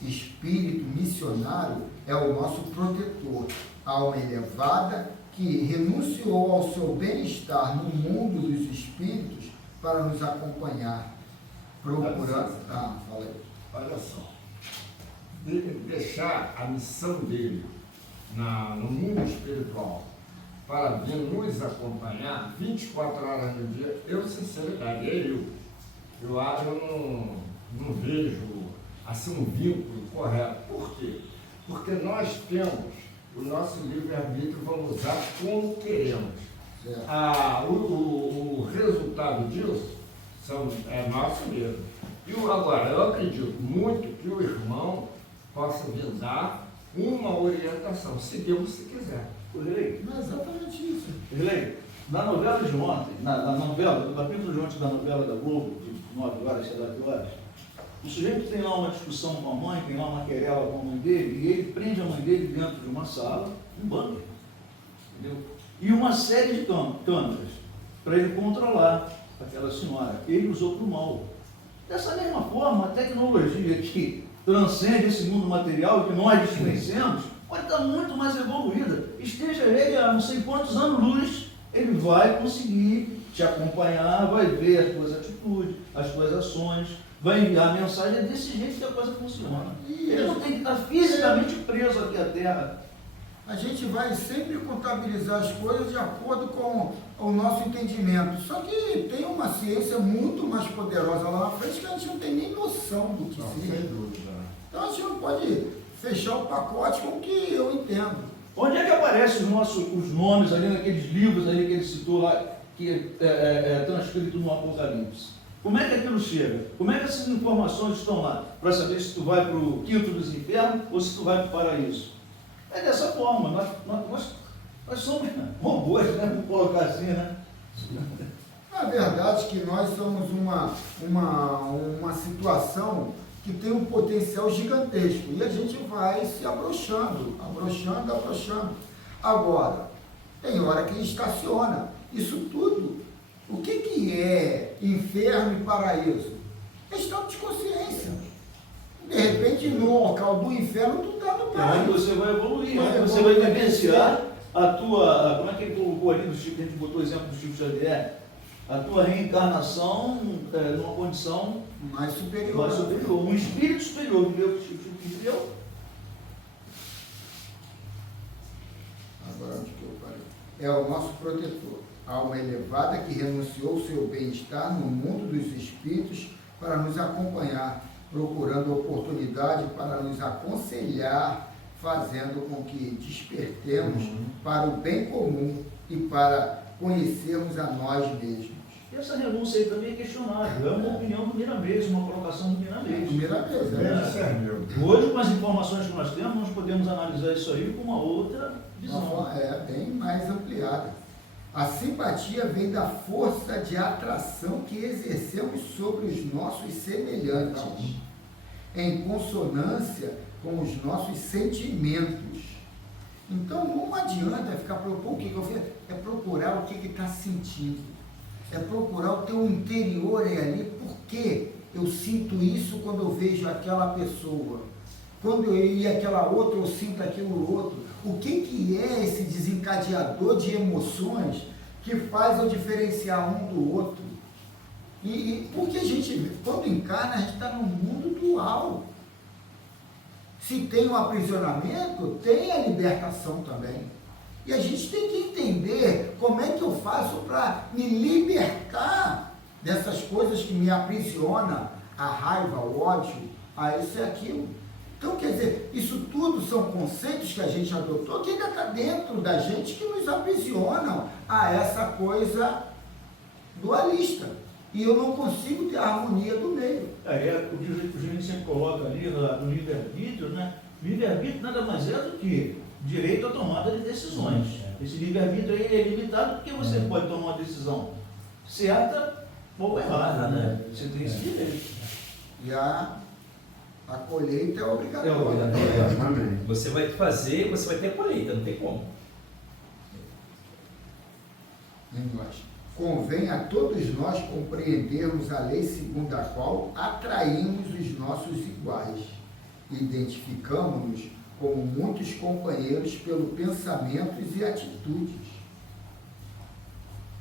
Espírito missionário é o nosso protetor, alma elevada que renunciou ao seu bem-estar no mundo dos espíritos para nos acompanhar, procurando... fala aí. Olha só, deixar a missão dele no mundo espiritual para vir nos acompanhar 24 horas no dia, sinceridade, eu não vejo assim um vínculo correto. Por quê? Porque nós temos o nosso livre-arbítrio, vamos usar como queremos. O resultado disso é nosso mesmo. Agora, eu acredito muito que o irmão possa vir dar uma orientação, se Deus se quiser. Irlei, Não é exatamente isso. Irlei, na novela de ontem, no capítulo de ontem da novela da Globo, de 9 horas, sei lá que horas, o sujeito tem lá uma discussão com a mãe, tem lá uma querela com a mãe dele, e ele prende a mãe dele dentro de uma sala, um bunker, entendeu? E uma série de câmeras para ele controlar aquela senhora. Ele usou para o mal. Dessa mesma forma, a tecnologia que transcende esse mundo material e que nós desconhecemos, pode estar muito mais evoluída. Esteja ele a não sei quantos anos-luz, ele vai conseguir te acompanhar, vai ver as tuas atitudes, as tuas ações, vai enviar a mensagem. É desse jeito que a coisa funciona. Ele não tem que estar fisicamente preso aqui à Terra. A gente vai sempre contabilizar as coisas de acordo com o nosso entendimento. Só que tem uma ciência muito mais poderosa lá na frente que a gente não tem nem noção do que seja. Sem dúvida. Então a gente não pode fechar o pacote com o que eu entendo. Onde é que aparecem os nomes ali naqueles livros ali que ele citou lá, que é transcrito no Apocalipse? Como é que aquilo chega? Como é que essas informações estão lá? Para saber se tu vai para o quinto dos infernos ou se tu vai para o paraíso. É dessa forma, nós somos robôs, né? Vamos colocar assim, né? Na verdade que nós somos uma situação que tem um potencial gigantesco e a gente vai se abrochando. Agora, tem hora que estaciona. Isso tudo, o que é inferno e paraíso? É estado de consciência. De repente, no local do inferno, tu está no paraíso. Aí você vai evoluir, você vai vivenciar a tua, como é que ele colocou ali, a gente botou o exemplo do Chico Xavier, a tua reencarnação numa condição mais superior. Um espírito superior, viveu o que Chico viveu. Agora onde que eu parei? É o nosso protetor, alma elevada que renunciou ao seu bem-estar no mundo dos espíritos para nos acompanhar, procurando oportunidade para nos aconselhar, fazendo com que despertemos para o bem comum e para conhecermos a nós mesmos. E essa renúncia aí também é questionável, é uma opinião do Miramês, uma colocação do Miramês. Hoje, com as informações que nós temos, nós podemos analisar isso aí com uma outra visão. Bem mais ampliada. A simpatia vem da força de atração que exercemos sobre os nossos semelhantes, em consonância com os nossos sentimentos. Então não adianta ficar procurando o que eu fiz, é procurar o que está sentindo, é procurar o teu interior ali, por que eu sinto isso quando eu vejo aquela pessoa, quando eu e aquela outra eu sinto aquilo outro. O que é esse desencadeador de emoções que faz eu diferenciar um do outro? Porque a gente, quando encarna, a gente está num mundo dual. Se tem um aprisionamento, tem a libertação também. E a gente tem que entender como é que eu faço para me libertar dessas coisas que me aprisionam, a raiva, o ódio, a isso e aquilo. Então, quer dizer, isso tudo são conceitos que a gente adotou que ainda está dentro da gente, que nos aprisionam a essa coisa dualista. E eu não consigo ter a harmonia do meio. O que o Juninho sempre coloca ali no livre-arbítrio, né? Livre-arbítrio nada mais é do que direito à tomada de decisões. Esse livre-arbítrio aí é limitado porque você pode tomar uma decisão certa ou errada, né? Você tem esse direito. E a colheita é obrigatória. Exatamente. Você vai fazer, você vai ter colheita, não tem como. Convém a todos nós compreendermos a lei segundo a qual atraímos os nossos iguais. Identificamos-nos como muitos companheiros pelos pensamentos e atitudes.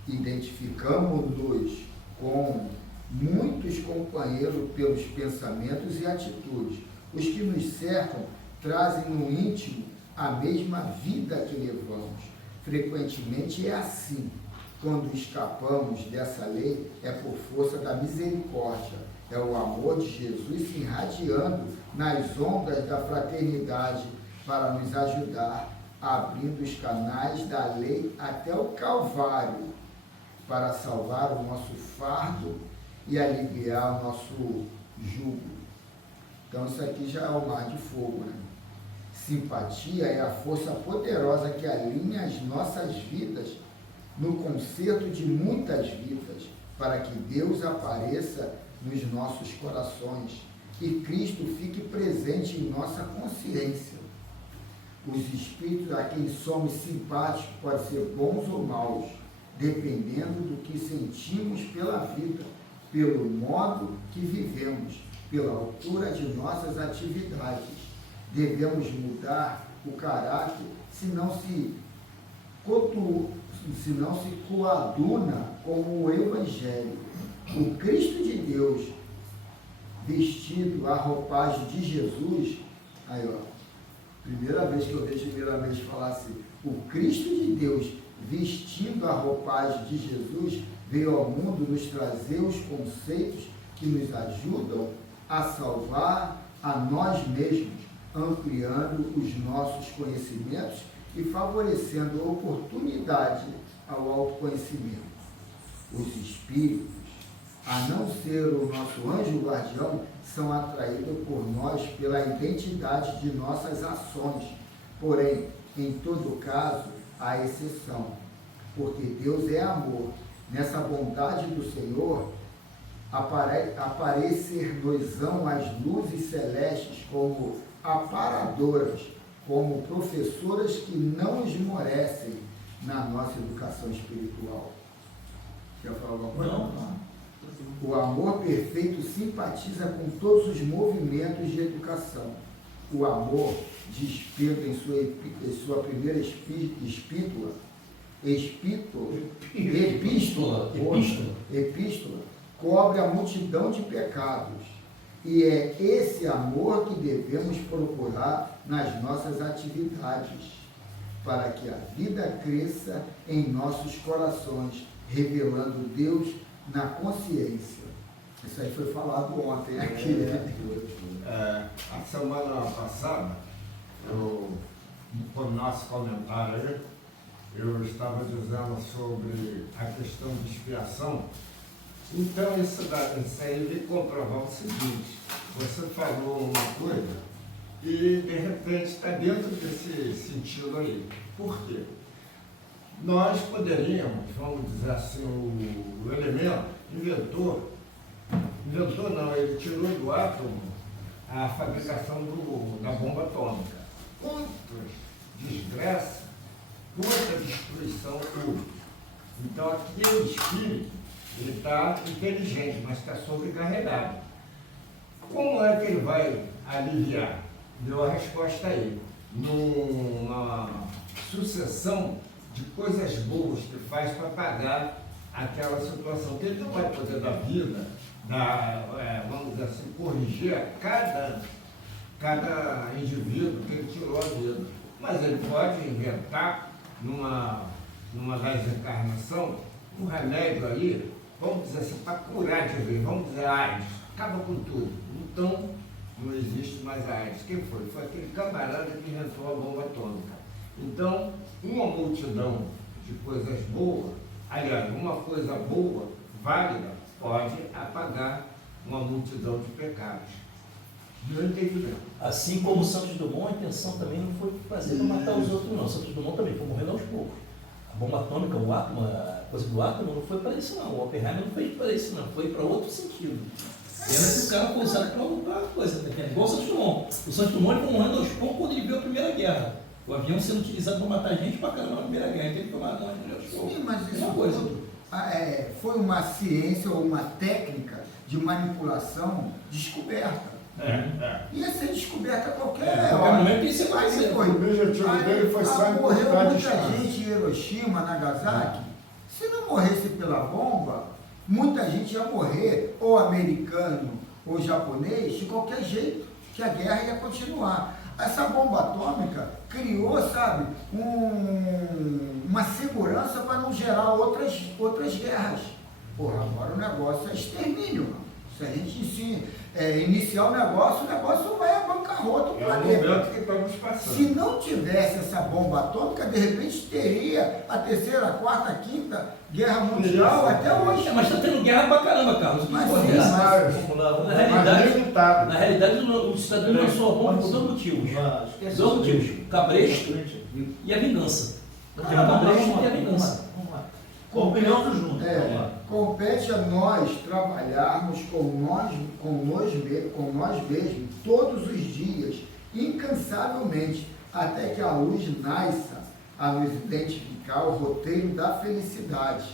Identificamos-nos com muitos companheiros pelos pensamentos e atitudes. Os que nos cercam trazem no íntimo a mesma vida que levamos. Frequentemente é assim. Quando escapamos dessa lei, é por força da misericórdia. É o amor de Jesus se irradiando nas ondas da fraternidade para nos ajudar, abrindo os canais da lei até o Calvário, para salvar o nosso fardo e aliviar o nosso jugo. Então isso aqui já é o mar de fogo, né? Simpatia é a força poderosa que alinha as nossas vidas no concerto de muitas vidas, para que Deus apareça nos nossos corações e Cristo fique presente em nossa consciência. Os espíritos a quem somos simpáticos podem ser bons ou maus, dependendo do que sentimos pela vida, pelo modo que vivemos, pela altura de nossas atividades. Devemos mudar o caráter, senão se coaduna como o Evangelho. O Cristo de Deus, vestido a roupagem de Jesus, aí ó, primeira vez que eu vejo primeiramente falar assim, o Cristo de Deus, vestindo a roupagem de Jesus, veio ao mundo nos trazer os conceitos que nos ajudam a salvar a nós mesmos, ampliando os nossos conhecimentos e favorecendo a oportunidade ao autoconhecimento. Os espíritos, a não ser o nosso anjo guardião, são atraídos por nós pela identidade de nossas ações. Porém, em todo caso, há exceção, porque Deus é amor. Nessa bondade do Senhor, aparecer-nos-ão as luzes celestes como aparadoras, como professoras que não esmorecem na nossa educação espiritual. Quer falar alguma coisa? Não. O amor perfeito simpatiza com todos os movimentos de educação. O amor, diz Pedro em sua primeira epístola, cobre a multidão de pecados. E é esse amor que devemos procurar nas nossas atividades, para que a vida cresça em nossos corações, revelando Deus na consciência. Isso aí foi falado ontem aqui. A semana passada, no nosso comentário aí, eu estava dizendo sobre a questão de expiação. Então, isso aí vem comprovar o seguinte: você falou uma coisa e, de repente, está dentro desse sentido aí. Por quê? Nós poderíamos, vamos dizer assim, o elemento inventou não, ele tirou do átomo a fabricação da bomba atômica. Quantas desgraças, quanta destruição houve. Então, aquele espírito, ele está inteligente, mas está sobrecarregado. Como é que ele vai aliviar? Deu a resposta aí. Numa sucessão de coisas boas que faz para pagar aquela situação. Ele não vai poder dar vida, vamos dizer assim, corrigir a cada indivíduo que ele tirou a vida. Mas ele pode inventar numa desencarnação, um remédio aí, vamos dizer assim, para curar de vez, vamos dizer AIDS, acaba com tudo. Então, não existe mais a AIDS. Quem foi? Foi aquele camarada que inventou a bomba atômica. Então, uma multidão de coisas boas, aliás, uma coisa boa, válida, pode apagar uma multidão de pecados. Não entendi bem. Assim como o Santos Dumont, a intenção também não foi fazer para matar os outros, não. O Santos Dumont também foi morrendo aos poucos. A bomba atômica, o átomo, a coisa do átomo não foi para isso, não. O Oppenheimer não foi para isso, não. Foi para outro sentido. Pena que o cara foi usado para coisa, né? Igual o Santos Dumont. O Santos Dumont foi morrendo aos poucos quando ele viu a Primeira Guerra. O avião sendo utilizado para matar gente para caramba na Primeira Guerra. Então ele foi morrendo aos poucos. Sim, mas isso é uma coisa. Foi uma ciência ou uma técnica de manipulação descoberta. Ia ser descoberta a qualquer hora. momento isso ia acontecer. O objetivo dele foi só morreu encurtar a muita distância. gente em Hiroshima, Nagasaki. Se não morresse pela bomba, muita gente ia morrer, ou americano ou japonês, de qualquer jeito, que a guerra ia continuar. Essa bomba atômica criou, sabe, uma segurança para não gerar outras guerras. Porra, agora o negócio é extermínio. Se a gente iniciar o negócio vai à bancarrota do planeta. É o momento que estamos passando. Se não tivesse essa bomba atômica, de repente teria a terceira, a quarta, a quinta guerra mundial até hoje. Mas está tendo guerra pra caramba, Carlos. Mas Pô, sim, na realidade, os Estados Unidos lançou a bomba por dois motivos. Dois motivos. Cabresto e a vingança. Porque o cabresto e a vingança. Compete a nós trabalharmos com nós mesmos todos os dias, incansavelmente, até que a luz nasça a nos identificar o roteiro da felicidade.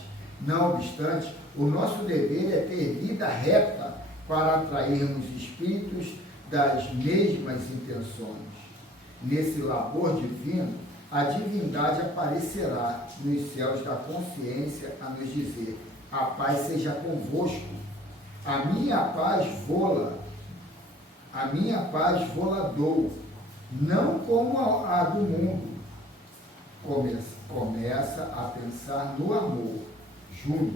Não obstante, o nosso dever é ter vida reta para atrairmos espíritos das mesmas intenções. Nesse labor divino, a divindade aparecerá nos céus da consciência a nos dizer: a paz seja convosco. A minha paz vô-la dou, não como a do mundo. Começa a pensar no amor, Júnior.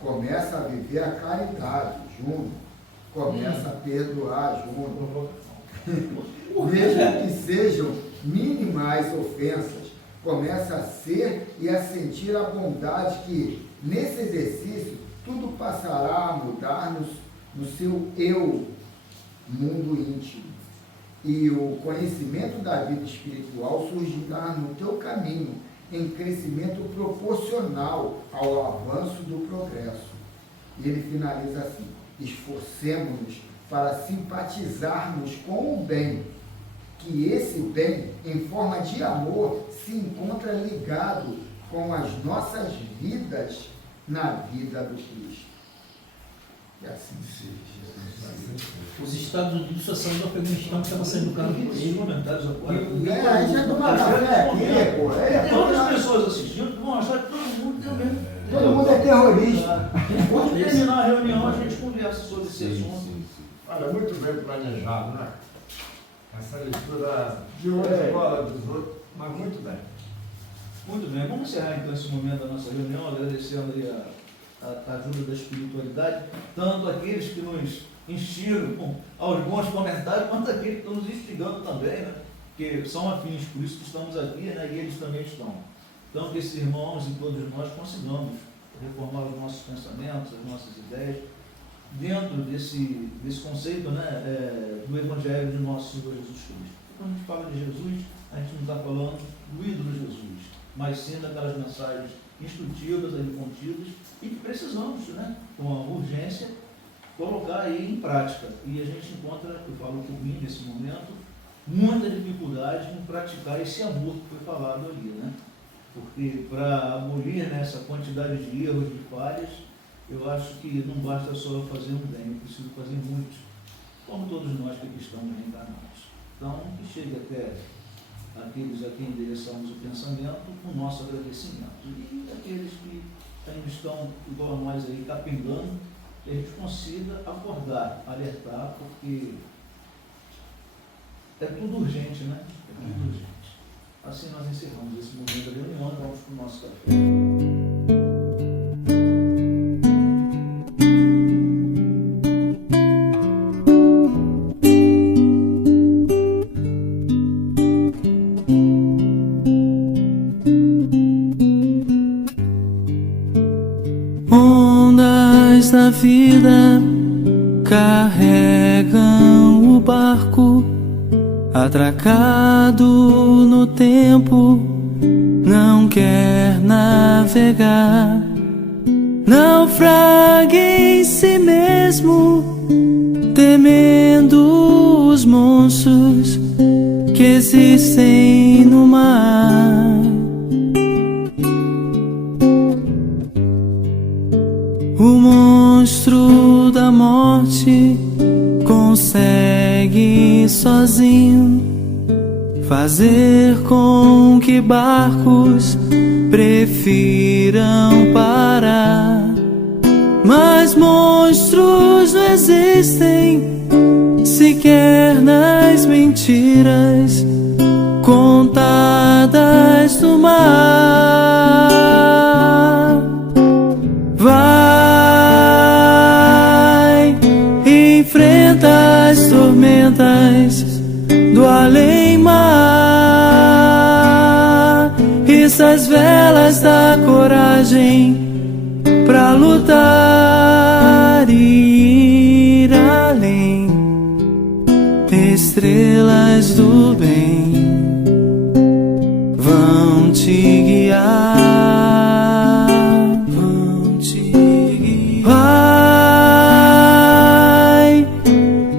Começa a viver a caridade, Júnior. Começa a perdoar, Júnior. Mesmo que sejam minimais ofensas, começa a ser e a sentir a bondade que, nesse exercício, tudo passará a mudar no seu eu, mundo íntimo. E o conhecimento da vida espiritual surgirá no teu caminho, em crescimento proporcional ao avanço do progresso. E ele finaliza assim: esforcemo-nos para simpatizarmos com o bem, que esse bem, em forma de amor, se encontra ligado com as nossas vidas na vida do Cristo. Que assim seja. Os Estados Unidos só saíram do Afeganistão que estava saindo do carro de Esses comentários agora. Aí já toma café aqui, pô. Tem outras pessoas assistindo que vão achar que todo mundo também. Todo mundo é terrorista. Quando terminar a reunião, a gente conversa sobre esse assunto. Olha, muito bem planejado, né? Essa leitura de uma escola dos outros, mas muito bem. Muito bem, vamos encerrar então esse momento da nossa reunião, agradecendo aí a ajuda da espiritualidade, tanto aqueles que nos instigam aos bons comentários, quanto aqueles que estão nos instigando também, né? Que são afins, por isso que estamos aqui, né? E eles também estão. Então, que esses irmãos e todos nós consigamos reformar os nossos pensamentos, as nossas ideias, dentro desse conceito, né, do Evangelho de nosso Senhor Jesus Cristo. Quando a gente fala de Jesus, a gente não está falando do ídolo Jesus, mas sim daquelas mensagens instrutivas ali contidas e que precisamos, né, com a urgência, colocar aí em prática. E a gente encontra, eu falo por mim nesse momento, muita dificuldade em praticar esse amor que foi falado ali, né? Porque para abolir, né, essa quantidade de erros, de falhas, eu acho que não basta só fazer um bem, eu preciso fazer muitos, como todos nós que aqui estamos reencarnados. Então, que chegue até aqueles a quem endereçamos o pensamento, o nosso agradecimento. E aqueles que ainda estão, igual a nós aí, capengando, que a gente consiga acordar, alertar, porque é tudo urgente, né? É tudo urgente. Assim nós encerramos esse momento da reunião e vamos para o nosso café. Ondas da vida carregam o barco, atracado no tempo, não quer navegar. Naufraga em si mesmo, temendo os monstros que existem no mar. O monstro da morte consegue sozinho fazer com que barcos prefiram parar. Mas monstros não existem sequer nas mentiras contadas no mar. Vai, enfrenta as tormentas do além-mar, issa as velas da coragem pra lutar e ir além. Estrelas do bem vão te guiar, vão te guiar. Vai,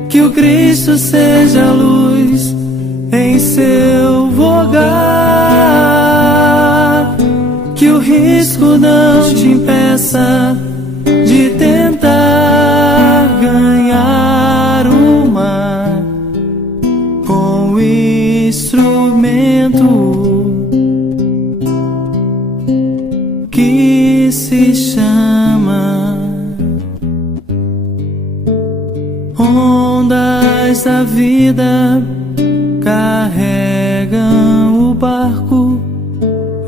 que o Cristo seja a luz em seu vogar, que o risco não te impeça de tentar ganhar o mar com o instrumento que se chama ondas da vida carregam o barco,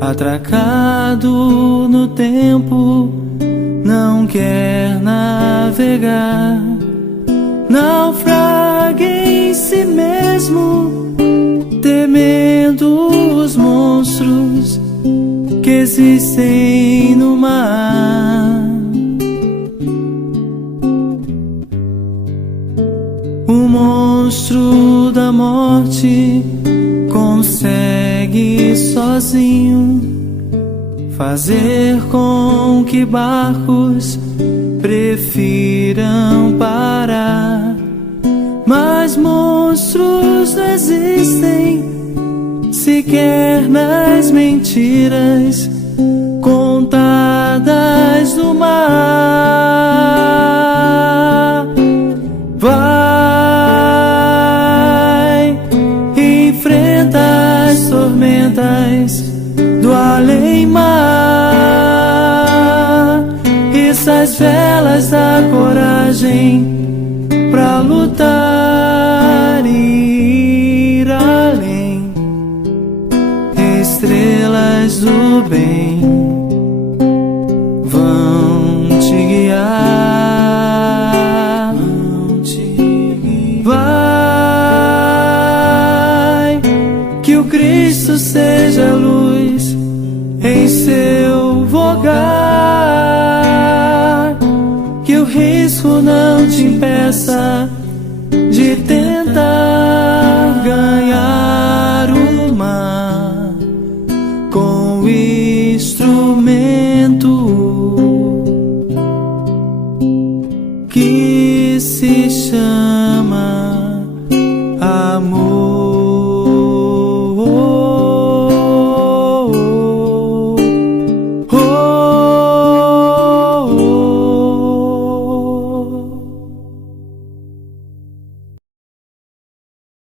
atracado no tempo, não quer navegar. Naufraga em si mesmo, temendo os monstros que existem no mar. O monstro da morte consegue sozinho fazer com que barcos prefiram parar. Mas monstros não existem sequer nas mentiras contadas no mar. Vai, enfrenta as tormentas do além-mar, essas velas da coragem pra lutar e ir além. Estrelas do bem vão te guiar, vão te guiar. Vai, que o Cristo seja a luz em seu vogar, que o risco não te impeça de tentar ganhar o mar com o instrumento que se chama